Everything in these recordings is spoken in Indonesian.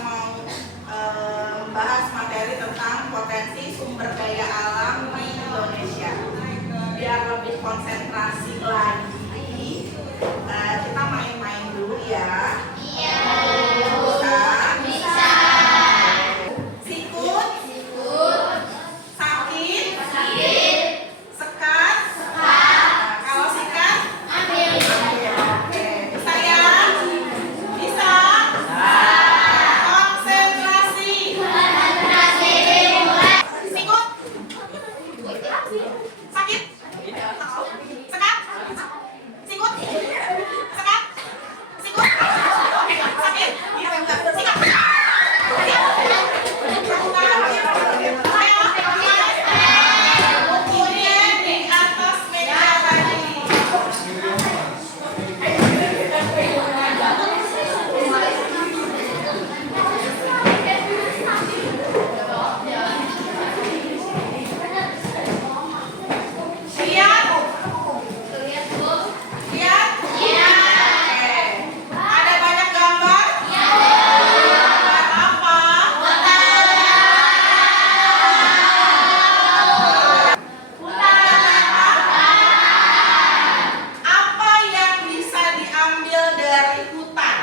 mau membahas materi tentang potensi sumber daya alam di Indonesia. Biar lebih konsentrasi lagi, kita main-main dulu ya. Iya. Bisa. Sikut. Sakit. Sekat. Kalau sikat, ambil. Oke. Bisa ya? Bisa. Konsentrasi. Sikut. Sakit. Sekat. Sikut. Sekat. Sikut. Sakit. Sikat. Bukunya di atas meja tadi. Lihat. Lihat. Oke. Ada banyak gambar? Gambar apa? Apa yang bisa diambil dari hutan?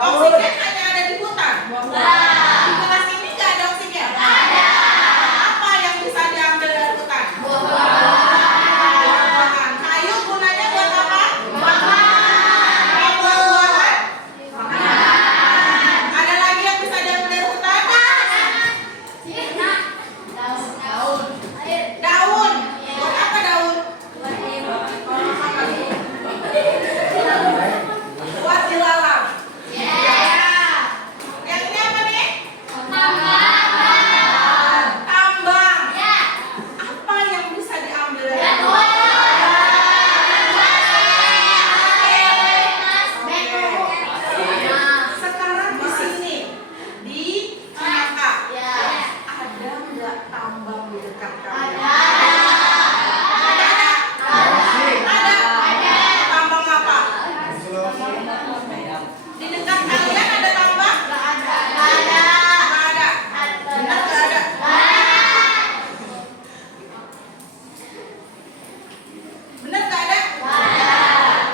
Oksigen hanya ada di hutan. Di kelas ini nggak ada oksigen. Apa yang bisa diambil dari hutan? Buah-buahan. Kayu gunanya buat apa? Buat buah-buahan. Ada lagi yang bisa diambil dari hutan? Daun. Buat apa daun? Buat dilalap. Yang ini apa nih? Tambang. Apa yang bisa diambil dari Sekarang di sini di Cinaka ada nggak tambang di dekat kamu? Ada. Tambang apa? Di dekat kalian ada tambang? Nggak ada. Benar nggak ada? Benar nggak ada?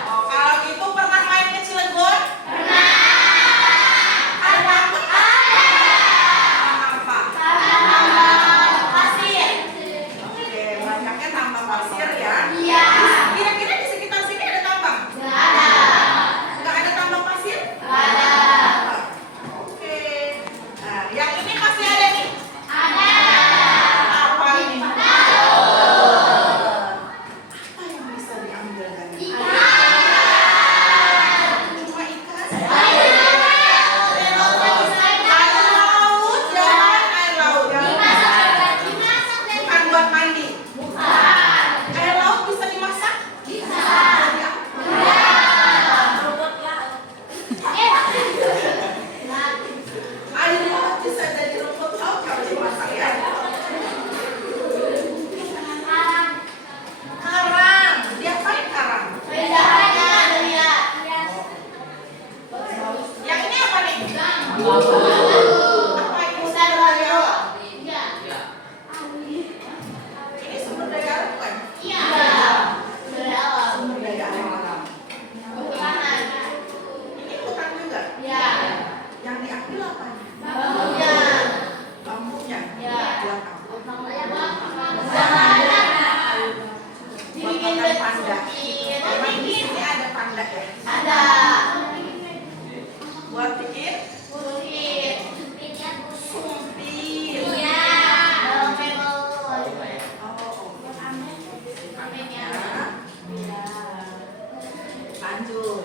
Oh, kalau gitu pernah main ke Cilegon? Ada tambang apa? Oke, banyaknya tambang pasir ya. Kira-kira di sekitar sini ada tambang? Nggak ada tambang pasir? Oke. Nah, yang ini masih ada nih. Apa ini? Apa yang bisa diambil dari ini? Cuma ikan? Air laut, jangan air laut. Bukan buat mandi. Air laut bisa dimasak? Jadi apa? Air laut bisa jadi rumput laut kalau dimasak ya. Karang, diapain karang? Yang ini apa nih? Apa ini sumber daya alam? Ini sumber daya alam bukan? Sumber daya alam. Ini hutan juga. Yang diambil apa? Bambunya. Buat apa? Buat makan panda. Memang di sini ada panda ya? Buat bikin sumpit. Lanjut.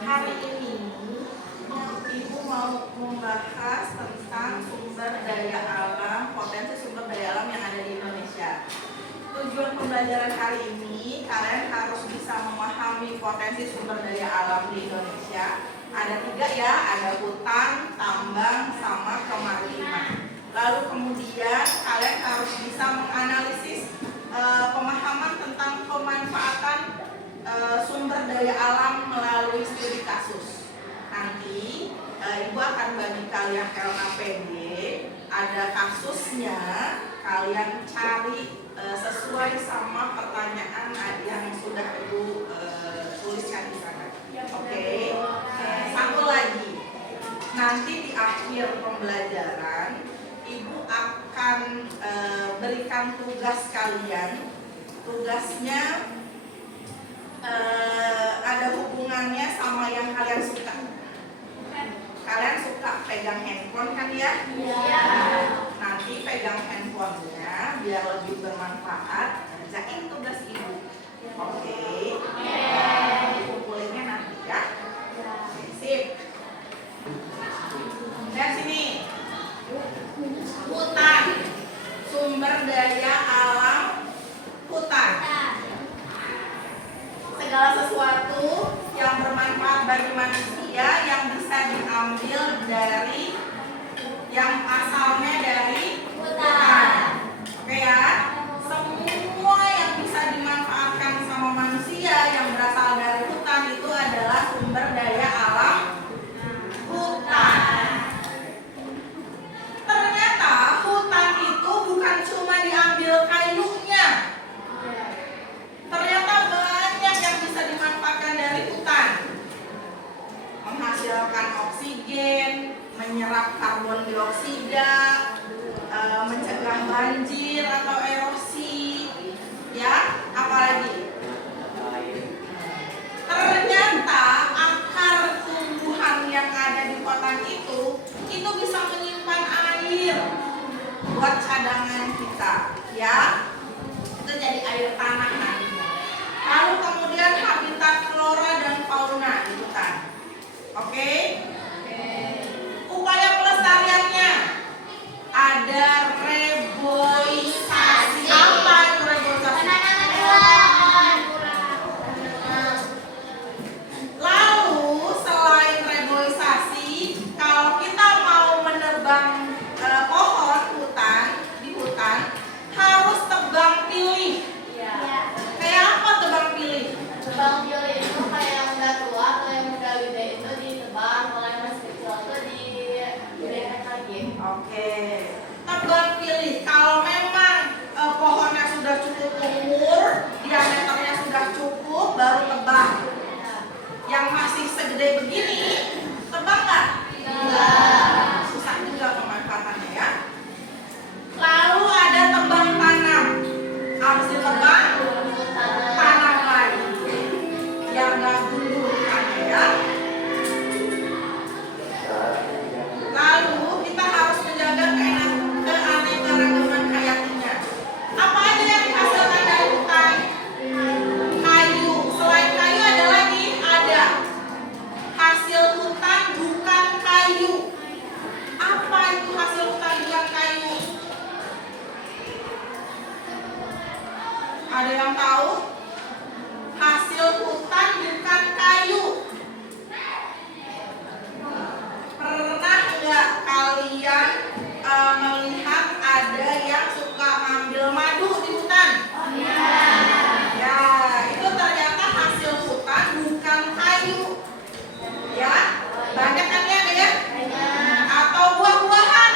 Hari ini Ibu mau membahas tentang sumber daya alam, potensi sumber daya alam yang ada di Indonesia. Tujuan pembelajaran kali ini, kalian harus bisa memahami potensi sumber daya alam di Indonesia. Ada 3 ya, ada hutan, tambang, sama kemaritiman. Lalu kemudian kalian harus bisa menganalisis pemahaman tentang pemanfaatan sumber daya alam melalui studi kasus. Nanti Ibu akan bagi kalian LKPD, ada kasusnya, kalian cari sesuai sama pertanyaan yang sudah Ibu tuliskan di sana. Oke. Satu lagi, nanti di akhir pembelajaran Ibu akan berikan tugas kalian. Tugasnya ada hubungannya sama yang kalian suka. Kalian suka pegang handphone kan ya? Iya. Nanti pegang handphonenya biar lebih bermanfaat. Kerjain tugas Ibu. Oke. Kumpulinnya nanti ya. Sip. Lihat sini. Hutan. Sumber daya alam hutan. Segala sesuatu yang bermanfaat bagi manusia yang bisa diambil dari yang asalnya dari hutan. Oke ya. Semua yang bisa dimanfaatkan sama manusia yang berasal dari hutan itu adalah sumber daya alam hutan. Ternyata hutan itu bukan cuma diambil kayunya. Ternyata banyak yang bisa dimanfaatkan dari hutan. Menghasilkan oksigen, menyerap karbon dioksida, mencegah banjir atau erosi, ya, apalagi? Ternyata akar tumbuhan yang ada di hutan itu bisa menyimpan air buat cadangan kita, ya. Itu jadi air tanah nantinya. Lalu kemudian habitat flora dan fauna di hutan. Oke? Upaya pelestariannya ada reboisasi. Apa itu reboisasi? Lalu selain reboisasi, kalau kita mau menebang pohon hutan di hutan harus tebang pilih. Kayak apa tebang pilih? Tebang pilih itu kayak yang udah tua atau yang udah gede itu ditebang, kalau yang masih kecil itu digedekan lagi. Oke. Tebang pilih. Kalau memang pohonnya sudah cukup umur, diameternya sudah cukup, baru tebang. Yang masih segede begini, tebang nggak? Enggak. Susah juga pemanfaatannya ya. Lalu ada tebang tanam. Habis ditebang, tanam lagi. Yang nggak gundul ya. Lalu kita harus menjaga keanekaragaman hayatinya. Apa aja yang dihasilkan dari hutan? Kayu. Selain kayu ada lagi, ada hasil hutan bukan kayu. Apa itu hasil hutan bukan kayu? Ada yang tahu? Hasil hutan bukan kayu. Pernah nggak kalian melihat ada yang suka ngambil madu di hutan? Oh iya. Ya, itu ternyata hasil hutan bukan kayu. Ya, banyak kan ya ada ya? Banyak. Atau buah-buahan?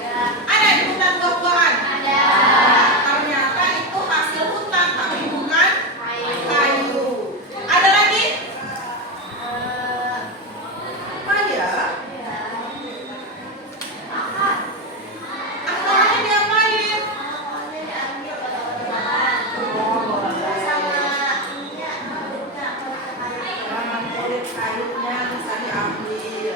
Ya. Ada di hutan buah-buahan? Ada. Ternyata itu hasil hutan tapi bukan Kayu. kayu. Ada lagi? Eh, Apa ya? ya. Akarnya diapain? Awalnya diambil potong-potongan. Sama ininya, kulitnya, Kulit kayunya bisa diambil.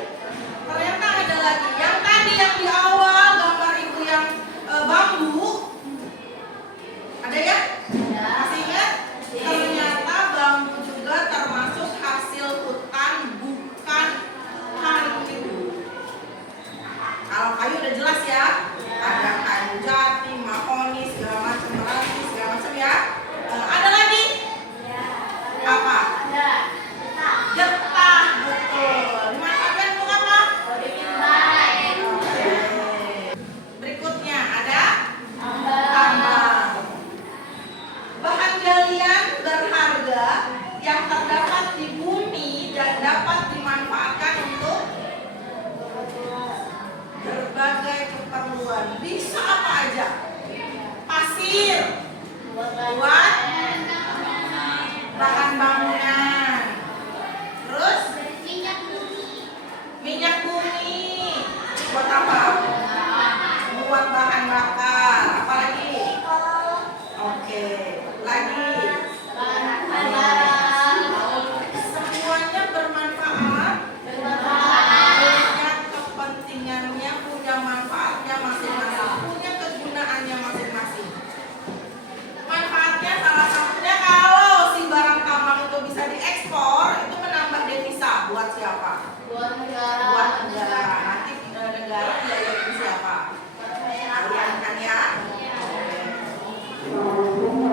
Ternyata ada lagi. Yang tadi yang di awal gambar ibu yang bambu. Ada ya? Masih ingat? Ternyata bambu juga termasuk hasil hutan bukan kayu. Kalau kayu udah jelas ya. Ada kayu jati, mahoni, segala macam, meranti, segala macam ya. Ada lagi? Ya. Apa? Ada. Kita. Getah, betul. Di mana buat siapa? Buat negara. Buat negara. Nanti negara biayain siapa? Kalian kan ya?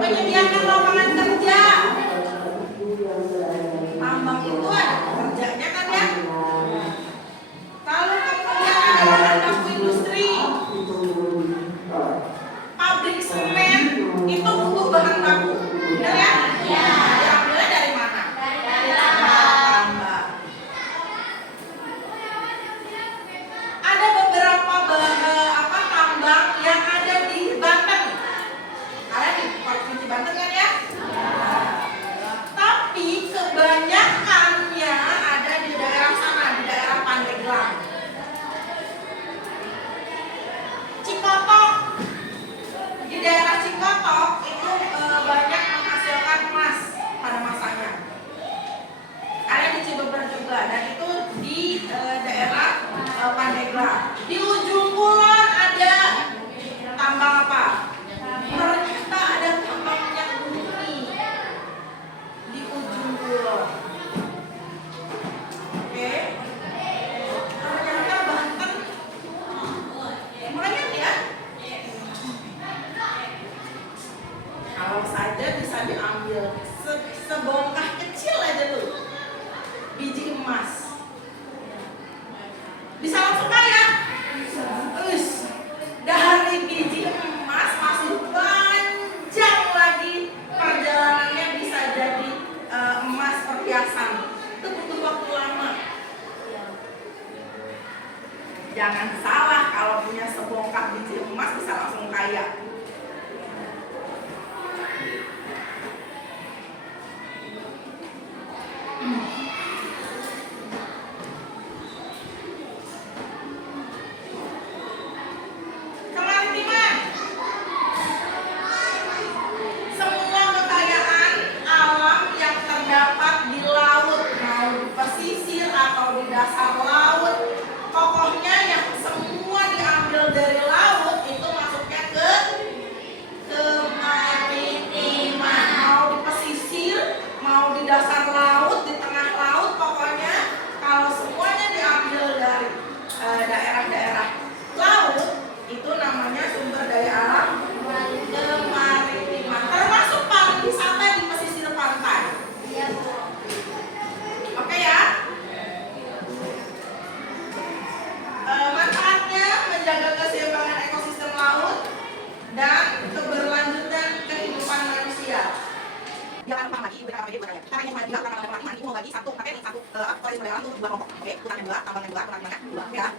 Menyediakan lapangan kerja. Tambang itu ada pekerjanya kan ya? Kalau kemudian ada bahan baku industri, pabrik semen itu butuh bahan baku, benar ya? Ya. Diambilnya dari mana? Dari Tambang. Ada beberapa tambang yang ada di Banten. Ada di Provinsi Banten kan ya? Tapi kebanyakannya ada di daerah sana, di daerah Pandeglang. Cikotok, di daerah Cikotok itu banyak menghasilkan emas pada masanya. Ada di Cibeber juga, dan itu di daerah Pandeglang. Di ujung kulon ada tambang apa? Ternyata ada tambang minyak bumi di ujung kulon. Oke. Ternyata Banten lumayan ya. Kalau saja bisa diambil sebongkah kecil aja tuh biji emas, bisa langsung kaya. Dari biji emas masih panjang lagi perjalanannya bisa jadi emas perhiasan. Itu butuh waktu lama. Jangan salah, kalau punya sebongkah biji emas bisa langsung kaya. Kemaritiman. Semua kekayaan alam yang terdapat di laut, mau di pesisir atau di dasar laut, pokoknya yang semua diambil dari laut itu masuknya ke kemaritiman. Mau di pesisir, mau di dasar laut, di tengah laut, pokoknya kalau semuanya diambil dari daerah-daerah laut, itu namanya sumber daya alam kemaritiman. Termasuk pariwisata di pesisir pantai. Iya, Bu. Oke ya. Manfaatnya menjaga keseimbangan ekosistem laut dan keberlanjutan kehidupan manusia. Dia akan mandi, bukan apa dia. Cara yang mandi juga karena mandi mau bagi satu, pakai satu koris model untuk dua kelompok. Oke, bukan yang dua, tambang yang dua, bukan yang dua, ya.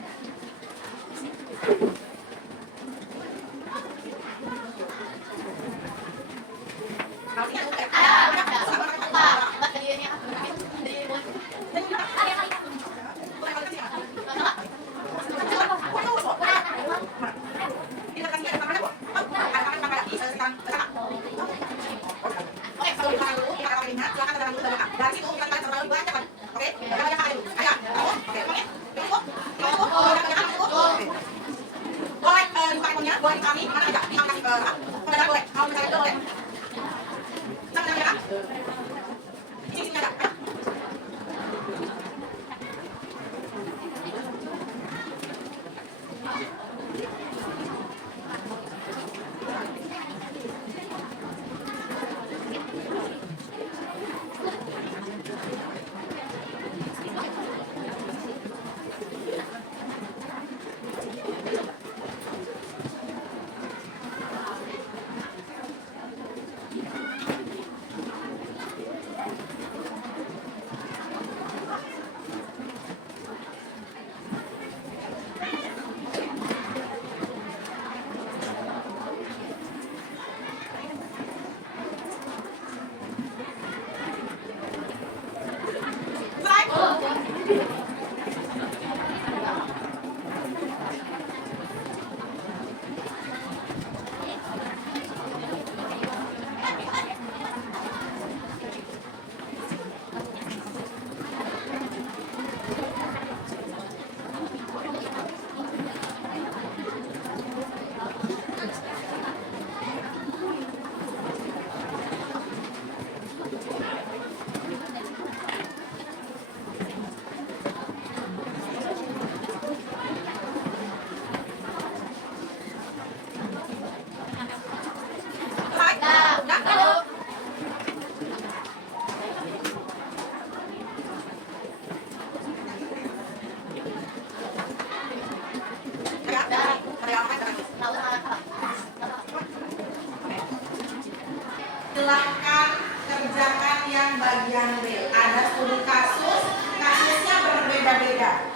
beda.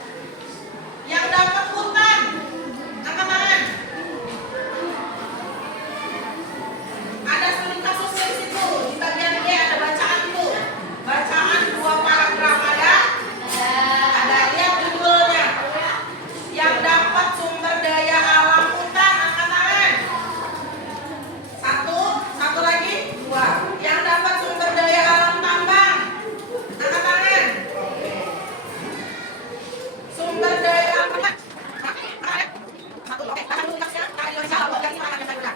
Yang dapat hutan, angkat tangan. Ada studi kasusnya di situ. Di bagian D ada bacaan tuh. Bacaan 2 paragraf ada. Ada, lihat judulnya. Yang dapat sumber daya alam hutan, angkat tangan. Satu lagi, 2. Yang dapat sumber daya alam tambang, angkat tangan. Sumber daya alam tambang. Satu, oke. Tahan dulu Indonesia. Tahan Indonesia. Ganti tangan yang saya.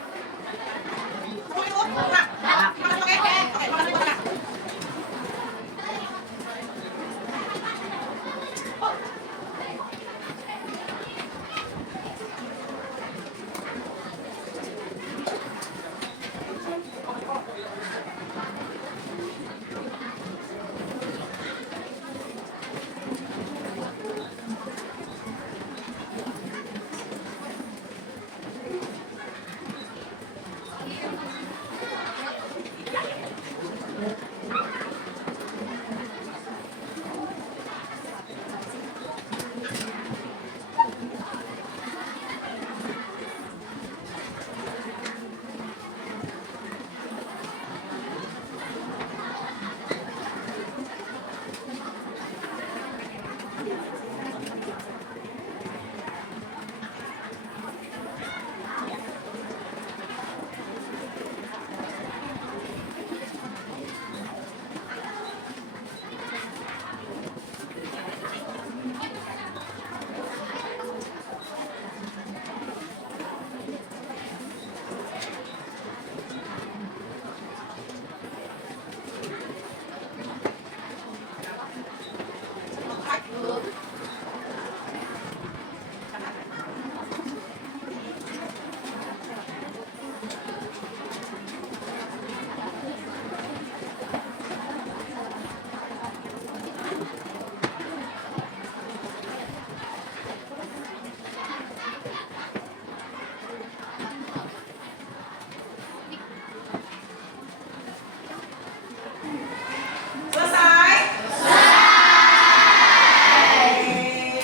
Selesai?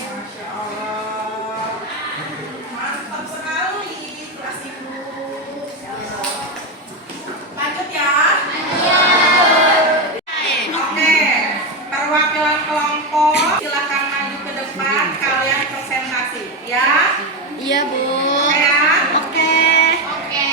Masya Allah. Mantap sekali kelas ibu. Lanjut ya. Oke, perwakilan kelompok silakan maju ke depan, kalian presentasi ya. Iya, Bu. Ya. Oke. Oke.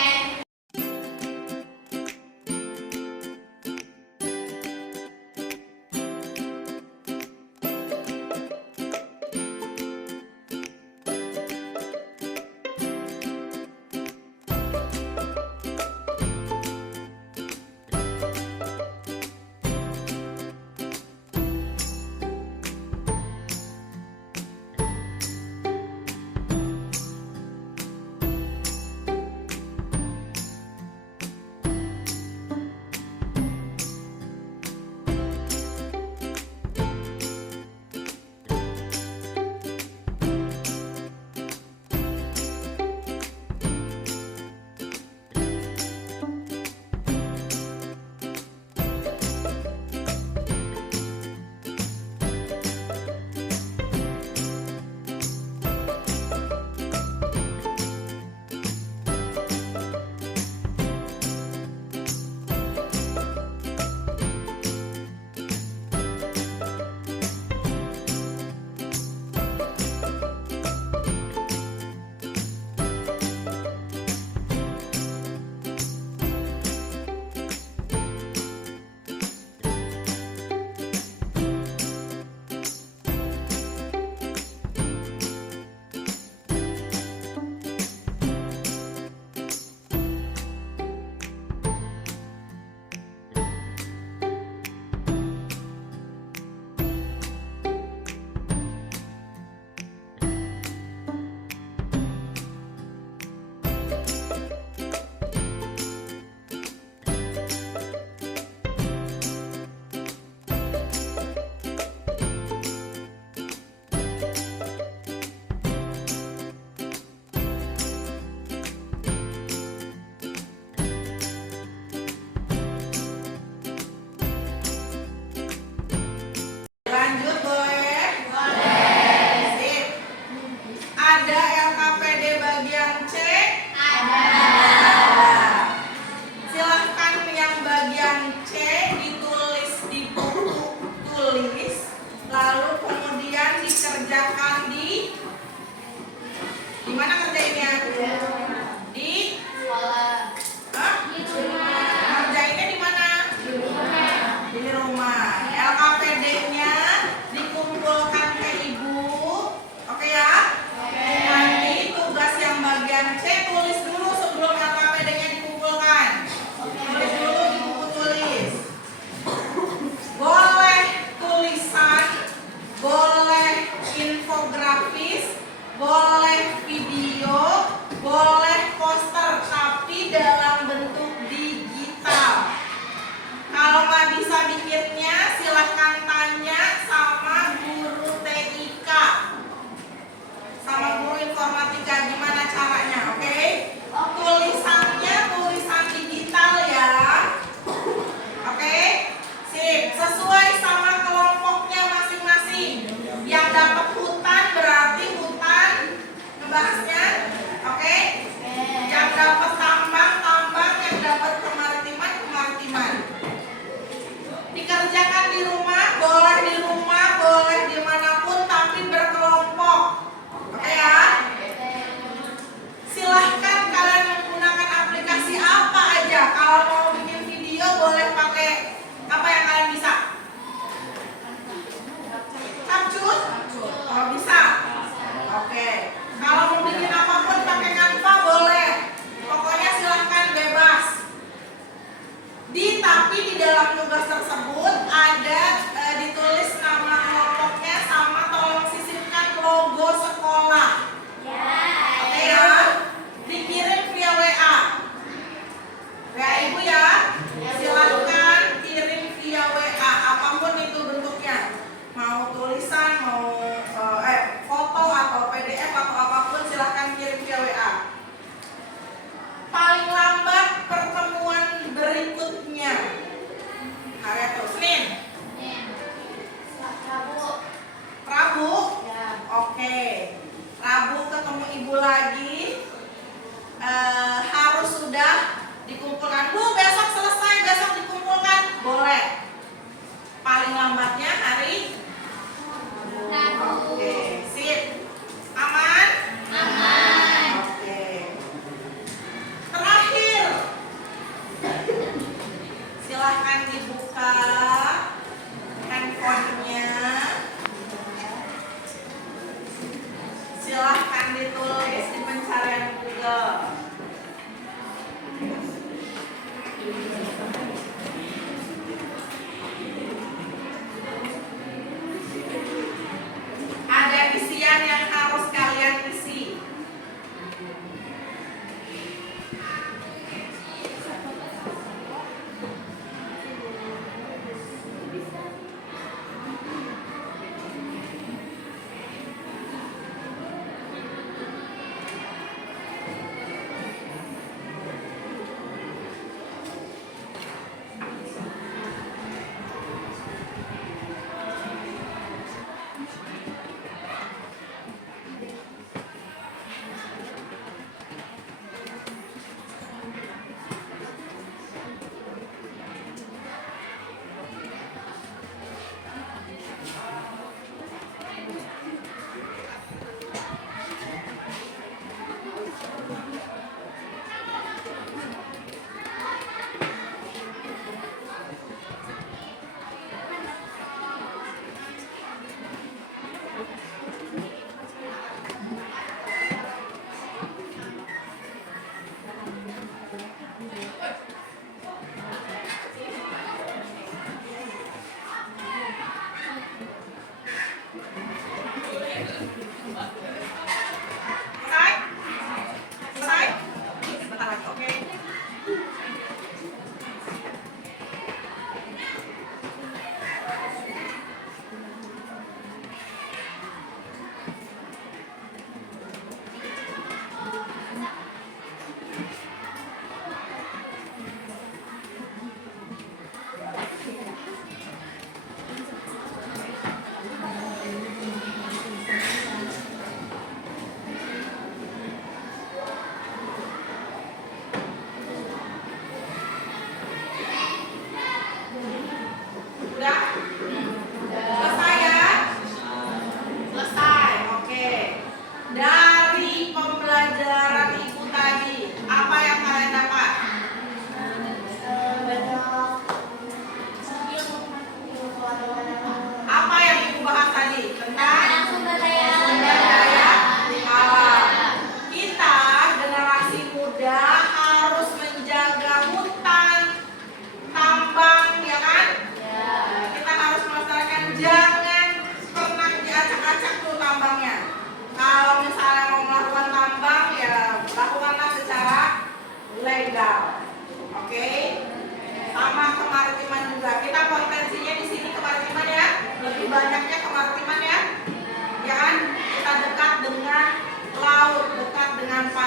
dikerjakan di mana kerjainnya? Di sekolah. Hah? Di rumah. Kerjainnya di mana? Di rumah. Di rumah. LKPD-nya dikumpulkan ke ibu. Oke ya? Nanti tugas yang bagian C tulis dulu sebelum LKPD-nya dikumpulkan. Tulis dulu di buku tulis. Boleh tulisan, boleh infografis, boleh video, boleh poster, tapi dalam bentuk digital. Kalau nggak bisa bikinnya, silahkan tanya sama guru TIK, sama guru informatika gimana caranya, oke? Tulisannya tulisan digital ya, oke? Sip, sesuai sama kelompoknya masing-masing. Yang dapat hutan berarti hutan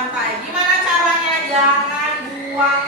pantai. Gimana caranya? Jangan buang